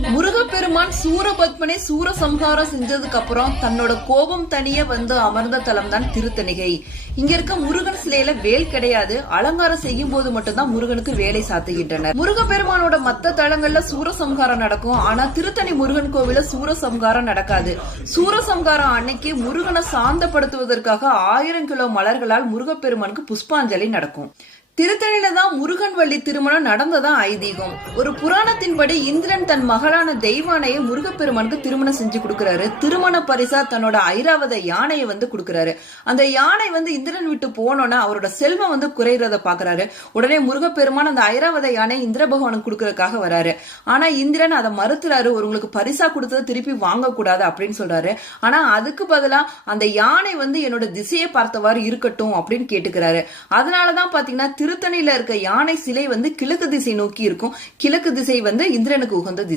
முருகப்பெருமான் சூரபத்மனை சூரசம்ஹாரம் செஞ்சதுக்கு அப்புறம் தன்னோட கோபம் தனிய வந்து அமர்ந்த தலம் தான் திருத்தணிகை. இங்க இருக்க முருகன் சிலையில வேல் கிடையாது. அலங்காரம் செய்யும் போது மட்டும்தான் முருகனுக்கு வேலை சாத்துகின்றனர். முருகப்பெருமானோட மத்த தலங்கள்ல சூரசம்ஹாரம் நடக்கும். ஆனா திருத்தணி முருகன் கோவில சூரசம்ஹாரம் நடக்காது. சூரசம்ஹாரம் அன்னைக்கு முருகனை சாந்தப்படுத்துவதற்காக ஆயிரம் கிலோ மலர்களால் முருகப்பெருமானுக்கு புஷ்பாஞ்சலி நடக்கும். திருத்தணியில தான் முருகன் வள்ளி திருமணம் நடந்ததா ஐதீகம். ஒரு புராணத்தின்படி இந்திரன் தன் மகளான தெய்வானையை முருகப்பெருமானுக்கு திருமணம் செஞ்சு கொடுக்கறாரு. திருமண பரிசா தன்னோட ஐராவத யானையை வந்து கொடுக்கறாரு. அந்த யானை வந்து இந்திரன் விட்டு போனோன்னா அவரோட செல்வம் வந்து குறையிறத பாக்குறாரு உடனே முருகப்பெருமான் அந்த ஐராவத யானை இந்திர பகவானுக்கு கொடுக்கறதுக்காக வராரு. ஆனா இந்திரன் அதை மறுத்துறாரு. ஒரு உங்களுக்கு பரிசா கொடுத்ததை திருப்பி வாங்க கூடாது அப்படின்னு சொல்றாரு. ஆனா அதுக்கு பதிலா அந்த யானை வந்து என்னோட திசையை பார்த்தவாறு இருக்கட்டும் அப்படின்னு கேட்டுக்கிறாரு. அதனாலதான் பாத்தீங்கன்னா திருத்தணியில இருக்க யானை சிலை வந்து கிழக்கு திசை நோக்கி இருக்கும். கிழக்கு திசை வந்து இந்திரனுக்கு உகந்த திசை.